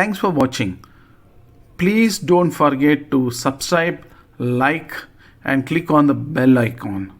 Thanks for watching. Please don't forget to subscribe, like, and click on the bell icon.